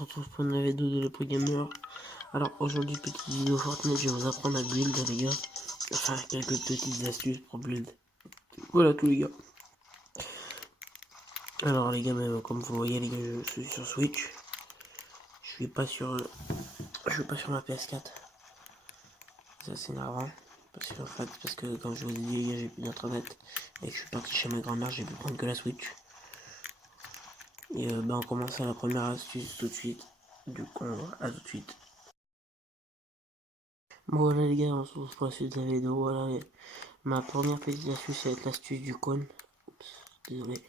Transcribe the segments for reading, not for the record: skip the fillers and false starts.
retrouve pour une vidéo de l'Epo Gamer. Alors aujourd'hui, petite vidéo Fortnite, je vais vous apprendre à build les gars. Enfin, quelques petites astuces pour build. Voilà tout les gars. Alors les gars, comme vous voyez les gars, je suis sur Switch. Je suis pas sur ma PS4. Ça c'est énervant. Parce que comme je vous ai dit les gars, j'ai plus d'internet. Et que je suis parti chez ma grand-mère, j'ai pu prendre que la Switch. Et on commence à la première astuce tout de suite. Du coup, à tout de suite. Bon voilà les gars, on se retrouve pour la suite de la vidéo. Voilà, ma première petite astuce, ça va être l'astuce du cône. Oups, désolé.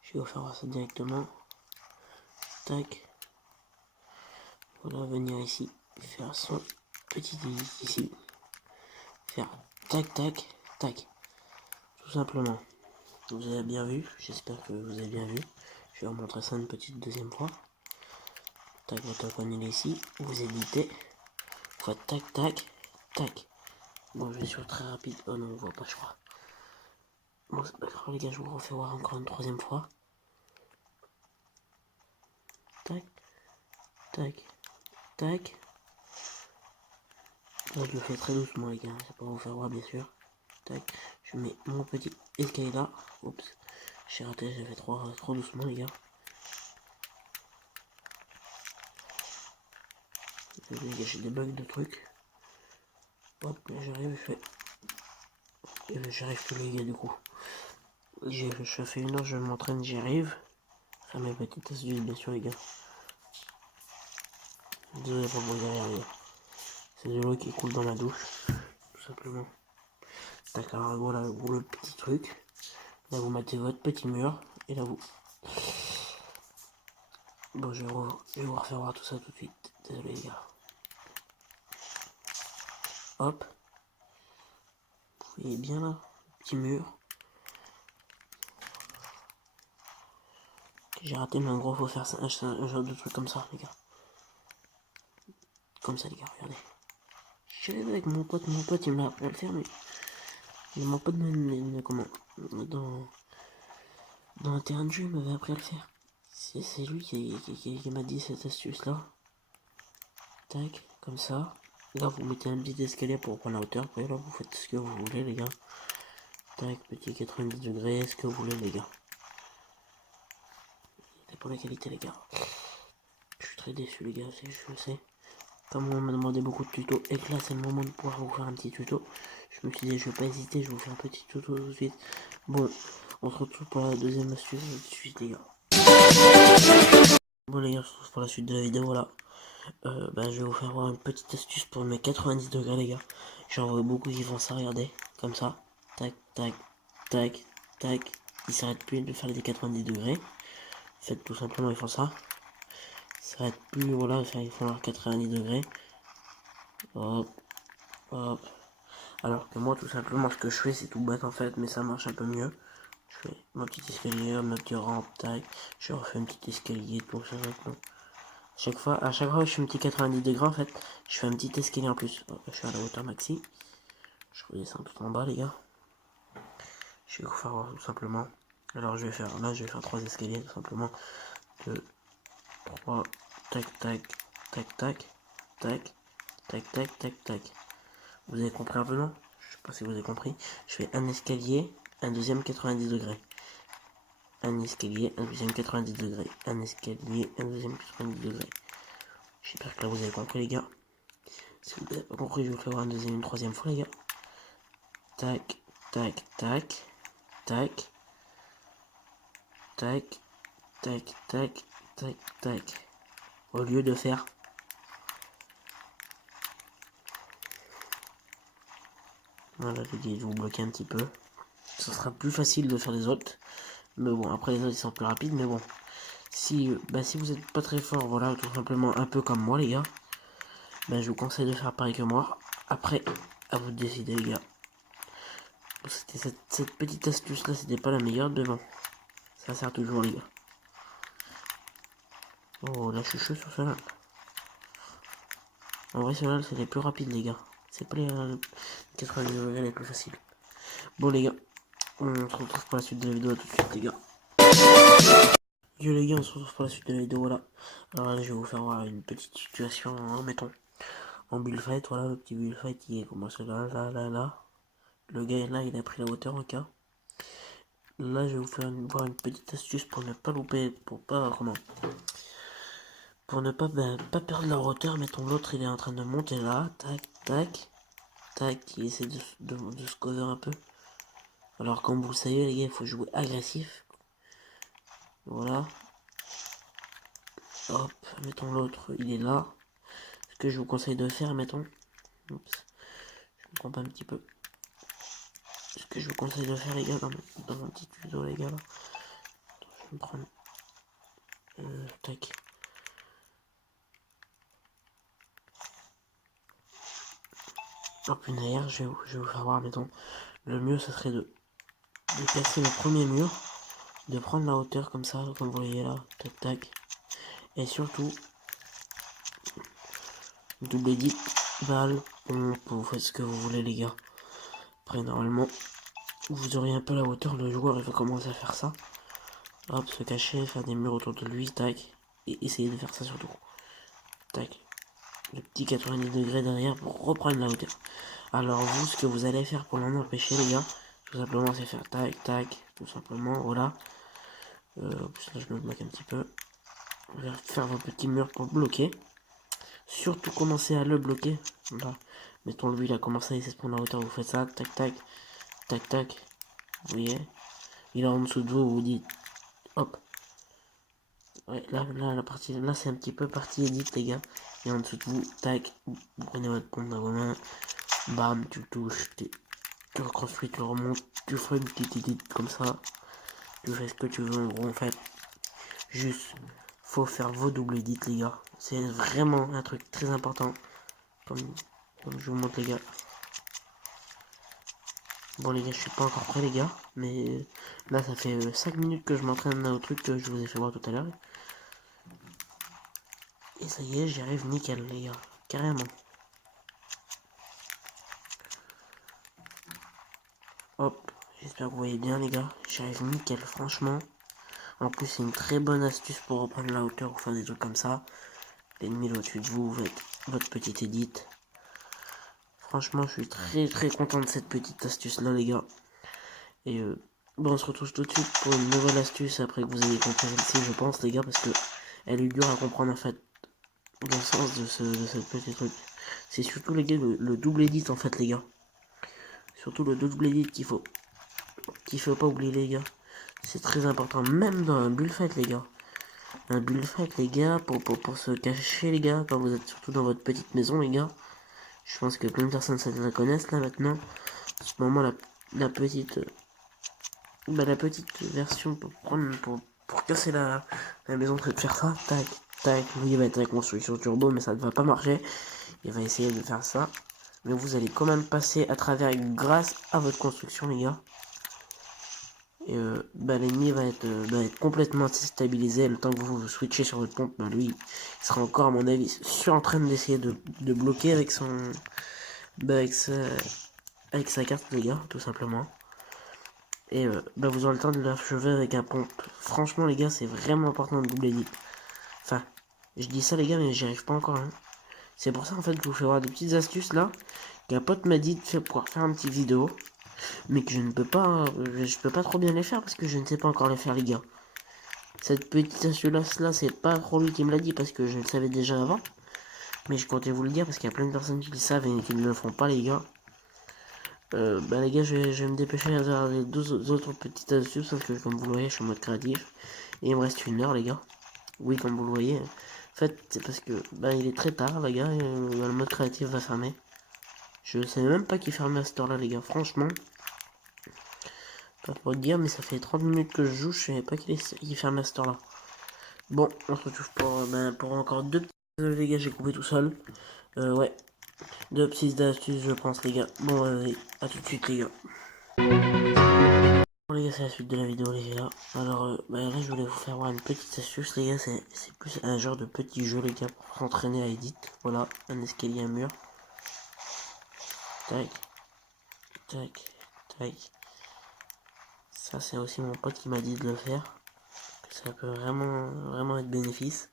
Je vais vous faire voir ça directement. Tac. Voilà, venir ici, faire son petit edit ici. Faire tac tac tac. Tout simplement. Vous avez bien vu, j'espère que vous avez bien vu. Je vais vous montrer ça une petite deuxième fois. Tac, votre cône il est ici. Vous éditez. Vous faites tac tac tac. Bon, je vais sur très rapide. Oh non, on voit pas, je crois. Bon, c'est pas grave, les gars, je vous refais voir encore une troisième fois. Tac, tac, tac. Là, je le fais très doucement, les gars, c'est pour vous faire voir, bien sûr. Tac, je mets mon petit escalier là. Oups, j'ai raté, j'ai fait trop doucement, les gars. Les gars, j'ai des bugs de trucs. Hop, là, j'arrive, je fais. J'arrive plus, les gars, du coup. Je fais une heure, je m'entraîne, j'y arrive. Faire mes petites astuces, bien sûr, les gars. Désolé pour le derrière, les gars. C'est de l'eau qui coule dans la douche, tout simplement. Tac, alors voilà le petit truc. Là, vous mettez votre petit mur. Et là, vous... Bon, je vais vous refaire voir tout ça tout de suite. Désolé, les gars. Hop. Vous voyez bien là, petit mur. J'ai raté, mais en gros, faut faire un genre de truc comme ça, les gars. Comme ça, les gars, regardez. Je suis avec mon pote, il m'a appris à le faire, mais mon pote comment dans un terrain de jeu, il m'avait appris à le faire. C'est lui qui m'a dit cette astuce là. Tac, comme ça. Là, vous mettez un petit escalier pour prendre la hauteur. Et là, vous faites ce que vous voulez, les gars. Tac, petit 90 degrés, ce que vous voulez, les gars. C'est pour la qualité, les gars. Je suis très déçu, les gars, je sais. Comme on m'a demandé beaucoup de tutos et que là, c'est le moment de pouvoir vous faire un petit tuto. Je me suis dit, je vais pas hésiter, je vais vous faire un petit tuto tout de suite. Bon, on se retrouve pour la deuxième astuce tout de suite, les gars. Bon, les gars, on se retrouve pour la suite de la vidéo, voilà. Je vais vous faire voir une petite astuce pour mes 90 degrés, les gars. J'en vois beaucoup qui font ça, regardez, comme ça. Tac, tac, tac, tac. Ils s'arrêtent plus de faire les 90 degrés. En fait, tout simplement, ils font ça. Ils s'arrêtent plus, voilà, ils font leurs 90 degrés. Hop, hop. Alors que moi, tout simplement, ce que je fais, c'est tout bête en fait, mais ça marche un peu mieux. Je fais mon petit escalier, ma petite rampe, tac. Je refais un petit escalier, tout ça, maintenant. À chaque fois que je fais un petit 90 degrés, en fait, je fais un petit escalier en plus. Hop, je suis à la hauteur maxi. Je redescends tout en bas, les gars. Je vais vous faire voir tout simplement. Alors, je vais faire 3 escaliers, tout simplement. 2, 3, tac, tac, tac, tac, tac, tac, tac, tac, tac. Vous avez compris un peu, non? Je sais pas si vous avez compris. Je fais un escalier, un deuxième 90 degrés. Un escalier, un deuxième 90 degrés. Un escalier, un deuxième 90 degrés. J'espère que là vous avez compris, les gars. Si vous n'avez pas compris, je vais vous faire une troisième fois, les gars. Tac, tac, tac, tac, tac, tac, tac, tac, tac. Au lieu de faire... Voilà, les gars, je vous bloquer un petit peu. Ce sera plus facile de faire les autres. Mais bon, après les autres, ils sont plus rapides, mais bon. Si vous êtes pas très fort, voilà, tout simplement un peu comme moi, les gars. Je vous conseille de faire pareil que moi. Après, à vous de décider, les gars. C'était cette petite astuce là, c'était pas la meilleure, mais bon, ça sert toujours, les gars. Oh, là je suis chaud sur cela. En vrai, cela c'est les plus rapides, les gars. C'est pas les 90 degrés les plus faciles. Bon, les gars, on se retrouve pour la suite de la vidéo. À tout de suite, les gars. Yo les gars, on se retrouve pour la suite de la vidéo, voilà. Alors là, je vais vous faire voir une petite situation, hein, mettons, en bullfight, voilà, le petit bullfight qui est commencé là. Le gars est là, il a pris la hauteur en cas. Là, je vais vous faire voir une petite astuce pour ne pas louper, pour ne pas, pas perdre la hauteur. Mettons, l'autre, il est en train de monter là, tac, il essaie de se cover un peu. Alors, comme vous le savez, les gars, il faut jouer agressif. Voilà. Hop, mettons l'autre, il est là. Ce que je vous conseille de faire, mettons. Oups, je me trompe un petit peu. Ce que je vous conseille de faire, les gars, dans mon petit tuto, les gars, là. Attends, je vais me prendre. Tac. Hop, une air, je vais vous faire voir, mettons. Le mieux, ce serait de casser le premier mur, de prendre la hauteur comme ça, comme vous voyez là, tac. Et surtout, double edit, balle, vous faites ce que vous voulez, les gars. Après, normalement, vous aurez un peu la hauteur, le joueur, il va commencer à faire ça. Hop, se cacher, faire des murs autour de lui, tac. Et essayer de faire ça surtout. Tac. Le petit 90 degrés derrière pour reprendre la hauteur. Alors vous, ce que vous allez faire pour l'en empêcher, les gars, tout simplement, c'est faire tac, tout simplement, voilà. Là, je me bloque un petit peu. Vous allez faire vos petits murs pour bloquer. Surtout commencer à le bloquer. Voilà. Mettons lui, il a commencé à essayer de prendre la hauteur, vous faites ça, tac. Vous voyez, il est en dessous de vous, vous dites, hop. Ouais, là, la partie, là, c'est un petit peu partie edit, les gars. Et en dessous de vous, tac, vous prenez votre pompe dans vos mains, bam, tu le touches, tu reconstruis, tu le remontes, tu feras une petite edit comme ça. Tu fais ce que tu veux, en gros, en fait. Juste, faut faire vos doubles edits, les gars. C'est vraiment un truc très important. Comme je vous montre, les gars. Bon, les gars, je suis pas encore prêt, les gars. Mais là, ça fait 5 minutes que je m'entraîne au truc que je vous ai fait voir tout à l'heure. Et ça y est, j'y arrive nickel, les gars. Carrément. Hop, j'espère que vous voyez bien, les gars. J'y arrive nickel, franchement. En plus, c'est une très bonne astuce pour reprendre la hauteur ou faire des trucs comme ça. L'ennemi est au-dessus de vous, vous faites votre petite edit. Franchement, je suis très content de cette petite astuce là, les gars. Et bon, on se retrouve tout de suite pour une nouvelle astuce après que vous ayez compris celle-ci, je pense, les gars, parce que elle est dure à comprendre en fait. Le sens de ce petit truc. C'est surtout, les gars, le double edit en fait, les gars. Surtout le double edit qu'il faut pas oublier, les gars. C'est très important, même dans un bullfight, les gars. Un bullfight, les gars, pour se cacher, les gars, quand vous êtes surtout dans votre petite maison, les gars. Je pense que plein de personnes ça la connaissent là maintenant. En ce moment, la petite la petite version pour prendre pour casser la maison, de faire ça. Tac. Lui, il va être avec construction turbo, mais ça ne va pas marcher. Il va essayer de faire ça. Mais vous allez quand même passer à travers grâce à votre construction, les gars. Et l'ennemi va être complètement stabilisé. Le temps que vous switchez sur votre pompe, lui, il sera encore, à mon avis, en train d'essayer de bloquer avec son. Avec sa carte, les gars, tout simplement. Et vous aurez le temps de l'achever avec un pompe. Franchement, les gars, c'est vraiment important de double edit. Enfin, je dis ça, les gars, mais j'y arrive pas encore. Hein. C'est pour ça, en fait, que je vous fais voir des petites astuces là. Qu'un pote m'a dit de pouvoir faire une petite vidéo. Mais que je ne peux pas. Je peux pas trop bien les faire parce que je ne sais pas encore les faire, les gars. Cette petite astuce là, c'est pas trop lui qui me l'a dit parce que je le savais déjà avant. Mais je comptais vous le dire parce qu'il y a plein de personnes qui le savent et qui ne le font pas, les gars. Les gars, je vais me dépêcher à faire les deux autres petites astuces parce que comme vous le voyez, je suis en mode créatif. Et il me reste 1 heure, les gars. Oui, comme vous le voyez. En fait, c'est parce que il est très tard, les gars, et le mode créatif va fermer. Je sais même pas qui ferme à cette heure-là, les gars. Franchement, pas pour dire, mais ça fait 30 minutes que je joue, je savais pas qu'il ferme à cette heure-là. Bon, on se retrouve pour encore deux petits. Désolé, les gars, j'ai coupé tout seul. Ouais. Deux petites astuces, je pense, les gars. Bon, à tout de suite, les gars. Bon, les gars, c'est la suite de la vidéo, les gars. Alors, là, je voulais vous faire voir une petite astuce, les gars. C'est plus un genre de petit jeu, les gars, pour s'entraîner à edit. Voilà, un escalier, un mur. Tac. Ça, c'est aussi mon pote qui m'a dit de le faire. ça peut vraiment être bénéfice.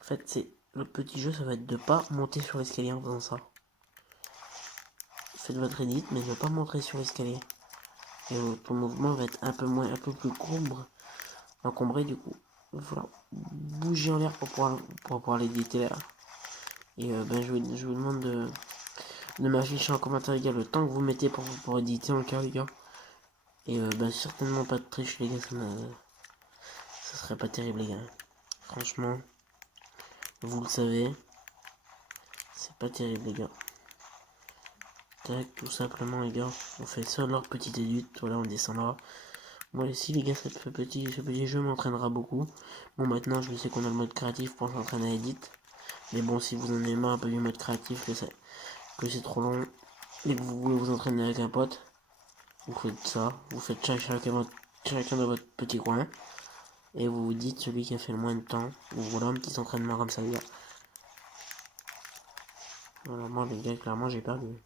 En fait, c'est le petit jeu, ça va être de pas monter sur l'escalier en faisant ça. Faites votre edit, mais ne pas monter sur l'escalier. Et ton mouvement va être un peu plus encombré du coup. Il va falloir bouger en l'air pour pouvoir l'éditer là. Et je vous demande de m'afficher en commentaire les gars le temps que vous mettez pour éditer en cas les gars. Et certainement pas de triche les gars, ça serait pas terrible les gars. Franchement, vous le savez, c'est pas terrible les gars. Tac, tout simplement les gars, on fait ça leur petite édite, voilà on descend là. Moi ici les gars, ce petit jeu m'entraînera beaucoup. Bon maintenant je sais qu'on a le mode créatif pour s'entraîner à edit. Mais bon, si vous en avez marre un peu du mode créatif, que c'est trop long, et que vous voulez vous entraîner avec un pote, vous faites ça, vous faites chacun dans votre petit coin, et vous vous dites celui qui a fait le moins de temps, ou voilà un petit entraînement comme ça les gars. Voilà, moi les gars, clairement j'ai perdu.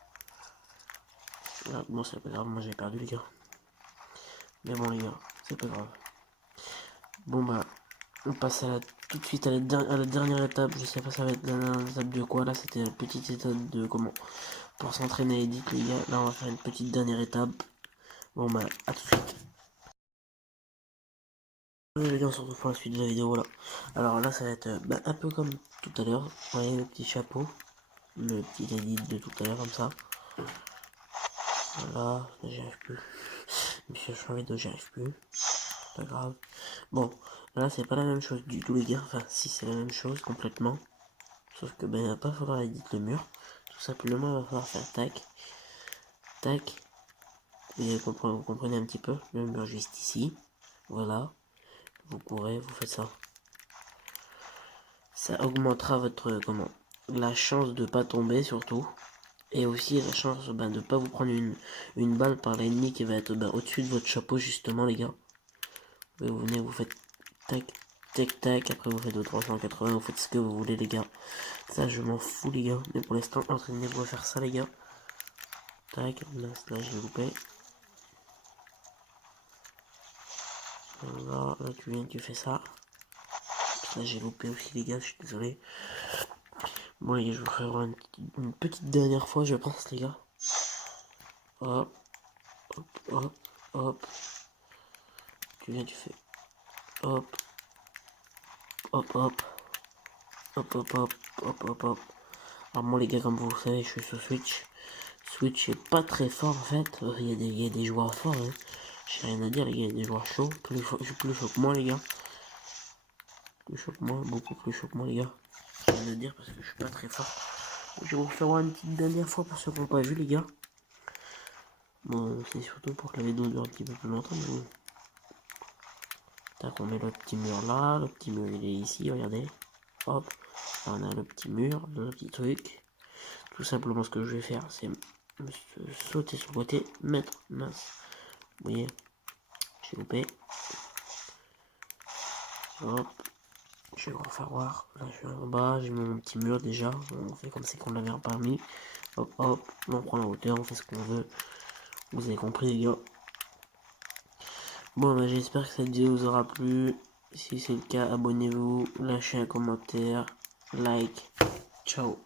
Voilà, bon c'est pas grave, moi j'ai perdu les gars. Mais bon les gars, c'est pas grave. Bon bah, on passe tout de suite à la dernière étape, je sais pas ça va être la dernière étape de quoi, là c'était la petite étape de comment, pour s'entraîner à edit les gars, là on va faire une petite dernière étape. Bon bah, à tout de suite. Les gars, on se retrouve pour la suite de la vidéo, voilà. Alors là, ça va être un peu comme tout à l'heure. Vous voyez le petit chapeau, le petit edit de tout à l'heure, comme ça. Voilà, j'y arrive plus. Monsieur changé de j'y arrive plus. Pas grave. Bon, là, c'est pas la même chose du tout, les gars. Enfin, si, c'est la même chose complètement. Sauf que, il va pas falloir éditer le mur. Tout simplement, il va falloir faire tac, tac. Et vous comprenez un petit peu. Le mur juste ici. Voilà. Vous courez, vous faites ça. Ça augmentera votre la chance de pas tomber surtout, et aussi la chance de pas vous prendre une balle par l'ennemi qui va être au-dessus de votre chapeau justement les gars. Et vous venez, vous faites tac tac tac, après vous faites de 380, vous faites ce que vous voulez les gars. Ça je m'en fous les gars, mais pour l'instant entraînez-vous à faire ça les gars. Tac, là j'ai loupé. Voilà, là tu viens, tu fais ça. Là j'ai loupé aussi les gars, je suis désolé. Bon les gars, je vais faire une petite dernière fois je pense les gars. Hop, hop, hop, hop. Tu viens, tu fais hop, hop, hop, hop, hop, hop, hop, hop, hop. Alors moi les gars, comme vous le savez, je suis sur Switch. Switch est pas très fort en fait. Il y a des joueurs forts. Hein. J'ai rien à dire les gars, il y a des joueurs chauds. Plus chaud que moi les gars. Plus chaud que moi, beaucoup plus chaud que moi les gars. J'ai rien à dire parce que je suis pas très fort. Je vais vous faire une petite dernière fois pour ceux qui n'ont pas vu les gars. Bon, c'est surtout pour que la vidéo dure un petit peu plus longtemps. Mais bon. Tac, on met le petit mur là, le petit mur il est ici, regardez. Hop, là on a le petit mur, le petit truc. Tout simplement ce que je vais faire, c'est sauter sur le côté, mettre mince. Vous voyez, j'ai loupé. Hop, je vais vous refaire voir. Là je suis en bas, j'ai mis mon petit mur déjà. On fait comme si qu'on l'avait pas mis. Hop, hop, on prend la hauteur, on fait ce qu'on veut. Vous avez compris les gars. Bon, j'espère que cette vidéo vous aura plu. Si c'est le cas, abonnez-vous, lâchez un commentaire, like. Ciao.